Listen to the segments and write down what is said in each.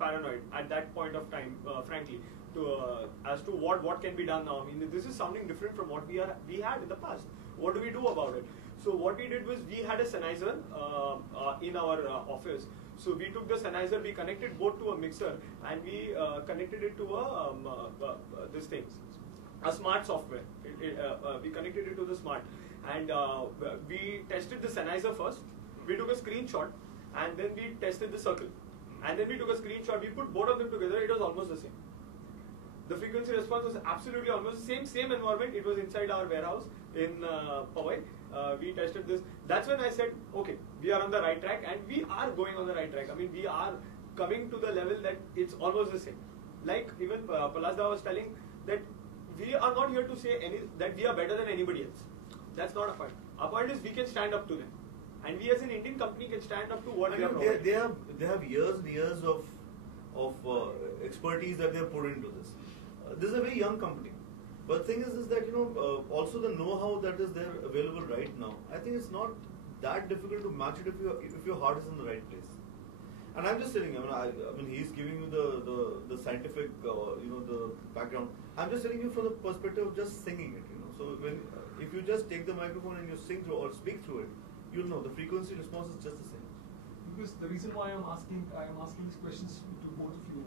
paranoid at that point of time, frankly, as to what can be done now. I mean, this is sounding different from what we had in the past. What do we do about it? So what we did was we had a Sennheiser in our office. So we took the Sennheiser, we connected both to a mixer, and we connected it to this thing, a smart software. We connected it to the smart, and we tested the Sennheiser first. We took a screenshot, and then we tested the circle, and then we took a screenshot. We put both of them together. It was almost the same. The frequency response was absolutely almost the same environment. It was inside our warehouse in Powai. We tested this. That's when I said, okay, we are on the right track, and we are going on the right track. I mean, we are coming to the level that it's almost the same. Like even Palasda was telling that we are not here to say that we are better than anybody else. That's not a point. Our point is we can stand up to them, and we as an Indian company can stand up to what we are providing. They have years and years of expertise that they have put into this. This is a very young company. But the thing is that, also the know-how that is there available right now, I think it's not that difficult to match it if your heart is in the right place. And I'm just saying, I mean, he's giving you the scientific, the background. I'm just telling you from the perspective of just singing it, So if you just take the microphone and you sing through or speak through it, you'll know the frequency response is just the same. Because the reason why I'm asking these questions to both of you,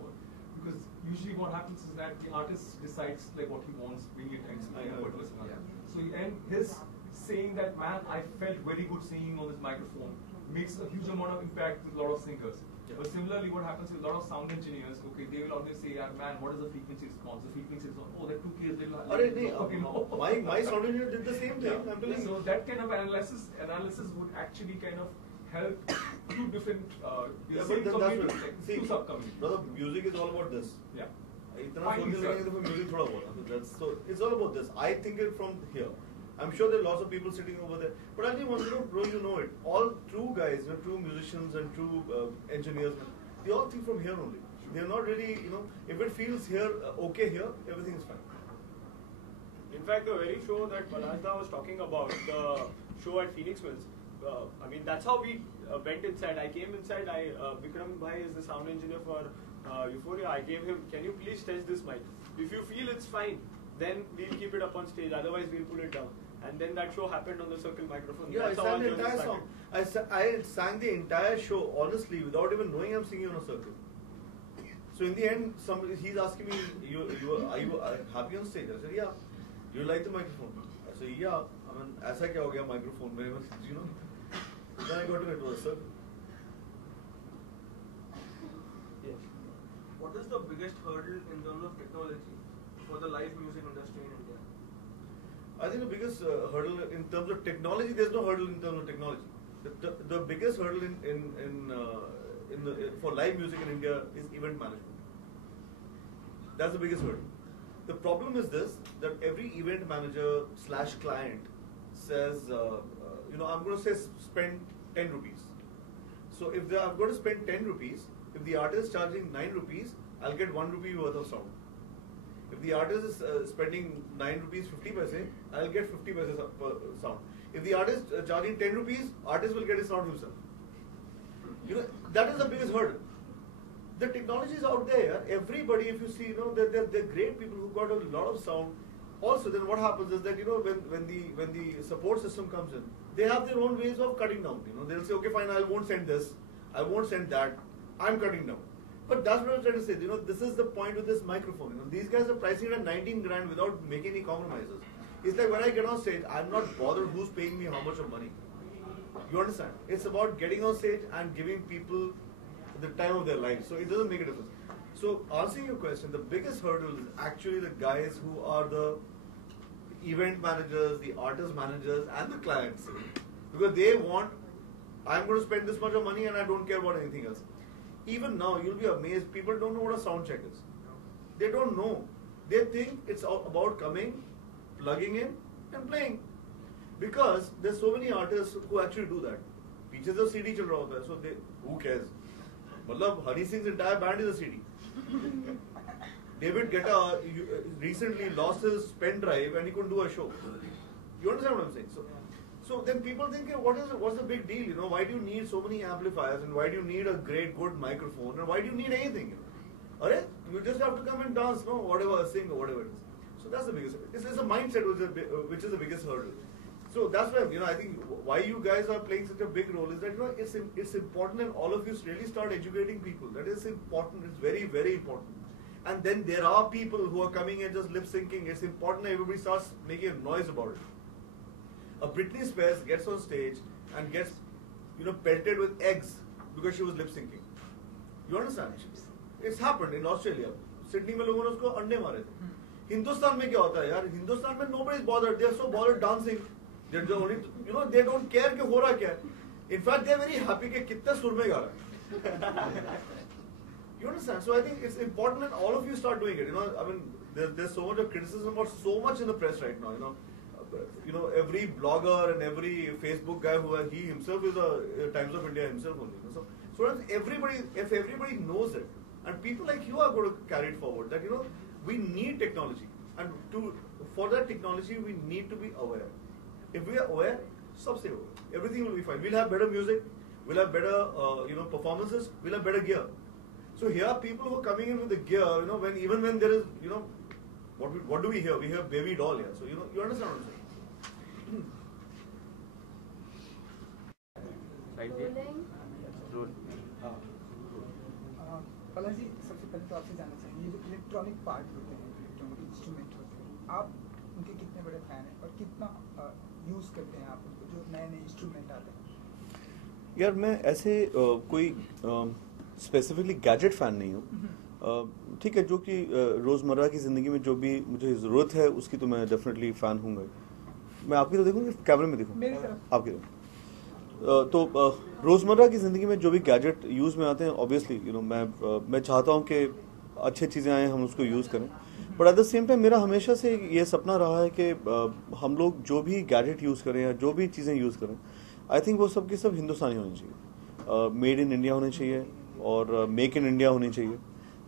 because usually what happens is that the artist decides like what he wants, bring it and explain a particular scenario. So and his saying that, man, I felt very good singing on this microphone makes a huge amount of impact with a lot of singers. Yeah. But similarly, what happens with a lot of sound engineers, okay, they will always say, man, what is the frequency response? The frequency response, oh, that 2K is my sound engineer did the same thing. I'm telling you. So that kind of analysis would actually kind of help two different two sub-communities. Brother, music is all about this. Yeah. So it's all about this. I think it from here. I'm sure there are lots of people sitting over there. But I think once bro, you know it. All true guys, true musicians and true engineers, they all think from here only. They're not really, if it feels here, okay here, everything is fine. In fact, the very show that Palasda was talking about, the show at Phoenix Mills, I mean, that's how we went inside. I came inside. Vikram Bhai is the sound engineer for Euphoria. I gave him, can you please test this mic? If you feel it's fine, then we'll keep it up on stage. Otherwise, we'll pull it down. And then that show happened on the Circle microphone. Yeah, I sang the entire song. I sang the entire show honestly without even knowing I'm singing on a circle. So in the end, he's asking me, are you happy on stage? I said, yeah. Do you like the microphone? I said, yeah. I mean, aisa kya ho gaya microphone? Then I got to it was a circle. Yes. What is the biggest hurdle in terms of technology for the live music industry in India? I think the biggest hurdle in terms of technology, there's no hurdle in terms of technology. The biggest hurdle for live music in India is event management. That's the biggest hurdle. The problem is this, that every event manager / client says, I'm going to say spend 10 rupees. So if I'm going to spend 10 rupees, if the artist is charging 9 rupees, I'll get 1 rupee worth of sound. If the artist is spending 9 rupees 50 paise, I'll get 50 paise per sound. If the artist is charging 10 rupees, artist will get his sound himself. That is the biggest hurdle. The technology is out there. Everybody, if you see, they're great people who got a lot of sound. Also, then what happens is that when the support system comes in, they have their own ways of cutting down. They'll say, okay, fine, I won't send this, I won't send that. I'm cutting down. But that's what I'm trying to say. This is the point with this microphone. These guys are pricing it at 19 grand without making any compromises. It's like when I get on stage, I'm not bothered who's paying me how much of money. You understand? It's about getting on stage and giving people the time of their life. So it doesn't make a difference. So answering your question, the biggest hurdle is actually the guys who are the event managers, the artist managers, and the clients. Because they want, I'm going to spend this much of money and I don't care about anything else. Even now, you'll be amazed, people don't know what a sound check is. They don't know. They think it's about coming, plugging in, and playing. Because there's so many artists who actually do that. Pieces of CD chal raha hota hai, so who cares? Matlab, Honey Singh's entire band is a CD. David Guetta recently lost his pen drive and he couldn't do a show. You understand what I'm saying? So So then people think, what's the big deal? Why do you need so many amplifiers, and why do you need a great good microphone, and why do you need anything? Alright, you just have to come and dance, whatever, sing or whatever it is. So that's the biggest. This is a mindset which is the biggest hurdle. So that's why I think why you guys are playing such a big role is that it's important, and all of you really start educating people. That is important. It's very, very important. And then there are people who are coming and just lip syncing. It's important that everybody starts making a noise about it. A Britney Spears gets on stage and gets, pelted with eggs because she was lip syncing. You understand? It's happened in Australia. Sydney में लोगों ने उसको अंडे मारे थे. हिंदुस्तान में क्या होता है यार? हिंदुस्तान में nobody is bothered. They are so bothered dancing. They're only, they don't care कि हो रहा क्या है. In fact, they are very happy कि कितना सुर में गा रहा है. You understand? So I think it's important that all of you start doing it. I mean, there's so much of criticism about so much in the press right now. Every blogger and every Facebook guy he himself is a Times of India himself only. So if everybody knows it, and people like you are going to carry it forward, that we need technology, and for that technology we need to be aware. If we are aware, सबसे होगा, everything will be fine. We'll have better music, we'll have better performances, we'll have better gear. So here are people who are coming in with the gear, even when there is, what do we hear? We hear Baby Doll here. So you understand what I'm saying? पलाश जी, सबसे पहले तो आपसे जानना चाहिए, ये जो electronic part होते हैं, इलेक्ट्रॉनिक इंस्ट्रूमेंट होते हैं, आप उनके कितने बड़े फैन हैं और कितना यूज़ करते हैं आप उनको, जो नए नए इंस्ट्रूमेंट आते हैं? यार मैं ऐसे कोई स्पेसिफिकली गैजेट फ़ैन नहीं हूँ. ठीक है, जो कि रोज़मर्रा की ज़िंदगी में जो भी मुझे ज़रूरत है उसकी तो मैं डेफिनेटली फ़ैन हूँगा. मैं आपकी तो देखूँगी, कैमरे में देखूँ आपकी तो रोज़मर्रा की ज़िंदगी में जो भी गैजेट यूज़ में आते हैं, ऑब्वियसली मैं चाहता हूँ कि अच्छी चीज़ें आएँ, हम उसको यूज़ करें. But at the same time मेरा हमेशा से ये सपना रहा है कि हम लोग जो भी गैजेट यूज़ करें या जो भी चीज़ें यूज़ करें, आई थिंक वो सब की सब हिंदुस्तानी होनी चाहिए, मेड इन इंडिया होनी चाहिए और मेक इन इंडिया होनी चाहिए.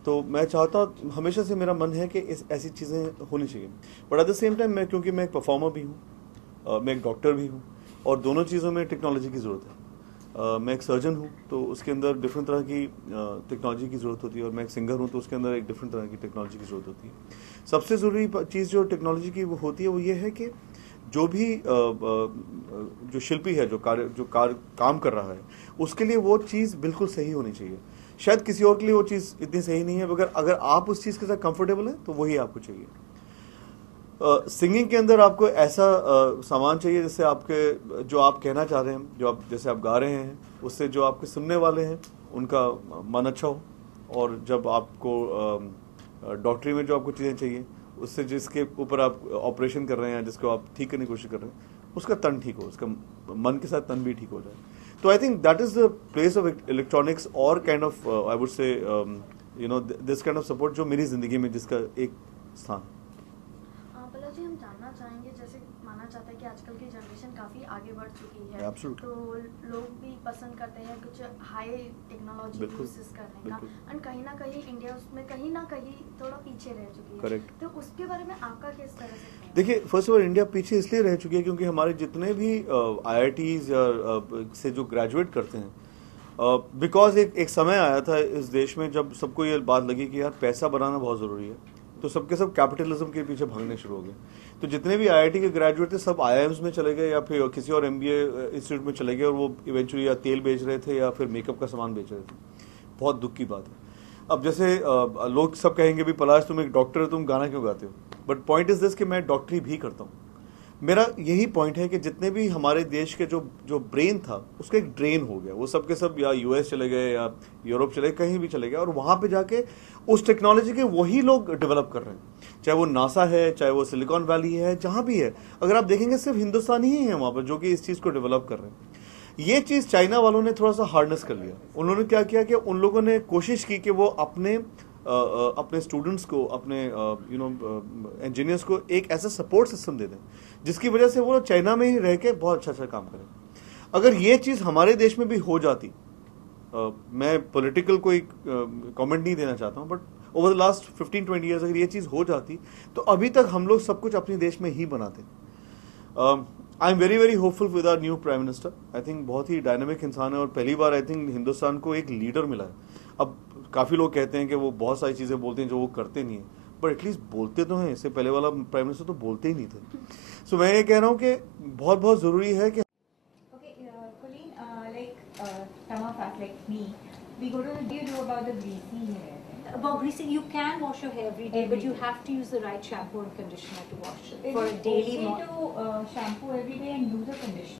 तो मैं चाहता हूँ, हमेशा से मेरा मन है कि ऐसी चीज़ें होनी चाहिए. But at the same time क्योंकि मैं एक परफॉर्मर भी हूँ, मैं एक डॉक्टर भी हूँ, और दोनों चीज़ों में टेक्नोलॉजी की ज़रूरत है. मैं एक सर्जन हूँ तो उसके अंदर डिफरेंट तरह की टेक्नोलॉजी की ज़रूरत होती है, और मैं एक सिंगर हूँ तो उसके अंदर एक डिफरेंट तरह की टेक्नोलॉजी की ज़रूरत होती है. सबसे ज़रूरी चीज़ जो टेक्नोलॉजी की वो होती है वो ये है कि जो भी जो शिल्पी है, जो काम कर रहा है, उसके लिए वो चीज़ बिल्कुल सही होनी चाहिए. शायद किसी और के लिए वो चीज़ इतनी सही नहीं है, मगर अगर आप उस चीज़ के साथ कंफर्टेबल हैं तो वही आपको चाहिए. सिंगिंग के अंदर आपको ऐसा सामान चाहिए जिससे आपके जो आप कहना चाह रहे हैं, जैसे आप गा रहे हैं, उससे जो आपके सुनने वाले हैं उनका मन अच्छा हो, और जब आपको डॉक्टरी में जो आपको चीज़ें चाहिए, उससे जिसके ऊपर आप ऑपरेशन कर रहे हैं, जिसको आप ठीक करने की कोशिश कर रहे हैं, उसका तन ठीक हो, उसका मन के साथ तन भी ठीक हो जाए. तो I think that is the place of electronics और kind of I would say this kind of support जो मेरी ज़िंदगी में जिसका एक स्थान. जी, हम जानना चाहेंगे, जैसे माना जाता है कि आजकल की जनरेशन काफ़ी आगे बढ़ चुकी है, Absolutely. तो लोग भी पसंद करते हैं कुछ हाई टेक्नोलॉजी यूज़ करने का, और कहीं ना कहीं इंडिया उसमें कहीं ना कहीं थोड़ा पीछे रह चुकी है. Correct. तो उसके बारे में आपका किस तरह से? देखिए, फर्स्ट ऑफ ऑल इंडिया पीछे इसलिए रह चुकी है क्योंकि हमारे जितने भी IITs या से जो ग्रेजुएट करते हैं, बिकॉज एक समय आया था इस देश में जब सबको ये बात लगी कि यार पैसा बनाना बहुत ज़रूरी है, तो सबके सब कैपिटलिज्म के पीछे भागने शुरू हो गए. तो जितने भी IIT के ग्रेजुएट थे सब IIMs में चले गए या फिर किसी और MBA इंस्टीट्यूट में चले गए, और वो इवेंचुअली या तेल बेच रहे थे या फिर मेकअप का सामान बेच रहे थे. बहुत दुख की बात है. अब जैसे लोग सब कहेंगे भी पलाश तुम एक डॉक्टर हो, तुम गाना क्यों गाते हो, बट पॉइंट इज दिस कि मैं डॉक्टरी भी करता हूँ. मेरा यही पॉइंट है कि जितने भी हमारे देश के जो ब्रेन था उसका एक ड्रेन हो गया, वो सब के सब या US चले गए या यूरोप चले गए, कहीं भी चले गए, और वहाँ पे जाके उस टेक्नोलॉजी के वही लोग डेवलप कर रहे हैं, चाहे वो नासा है, चाहे वो सिलिकॉन वैली है, जहाँ भी है. अगर आप देखेंगे सिर्फ हिंदुस्तानी ही है वहाँ पर जो कि इस चीज़ को डेवलप कर रहे हैं. ये चीज़ चाइना वालों ने थोड़ा सा हार्डनेस कर लिया. उन्होंने क्या किया कि उन लोगों ने कोशिश की कि वो अपने स्टूडेंट्स को, अपने इंजीनियर्स को एक ऐसा सपोर्ट सिस्टम दे दें जिसकी वजह से वो चाइना में ही रह के बहुत अच्छा काम करें. अगर ये चीज़ हमारे देश में भी हो जाती, मैं पॉलिटिकल कोई कमेंट नहीं देना चाहता हूँ, but over the last 15-20 years अगर ये चीज़ हो जाती तो अभी तक हम लोग सब कुछ अपने देश में ही बनाते. I am very hopeful with our new prime minister. I think बहुत ही डायनामिक इंसान है और पहली बार आई थिंक हिंदुस्तान को एक लीडर मिला है. अब काफ़ी लोग कहते हैं कि वो बहुत सारी चीज़ें बोलते हैं जो वो करते नहीं है, बट एटलीस्ट बोलते तो हैं. इससे पहले वाला प्राइम मिनिस्टर तो बोलते ही नहीं थे. सो मैं ये कह रहा हूँ कि बहुत ज़रूरी है कि Colleen, some of us, like me, we go to the, do you know about the greasy hair? About greasing, you can wash your hair every day, but you have to use the right shampoo and conditioner to wash it for a daily. Is it okay to shampoo every day and use a conditioner?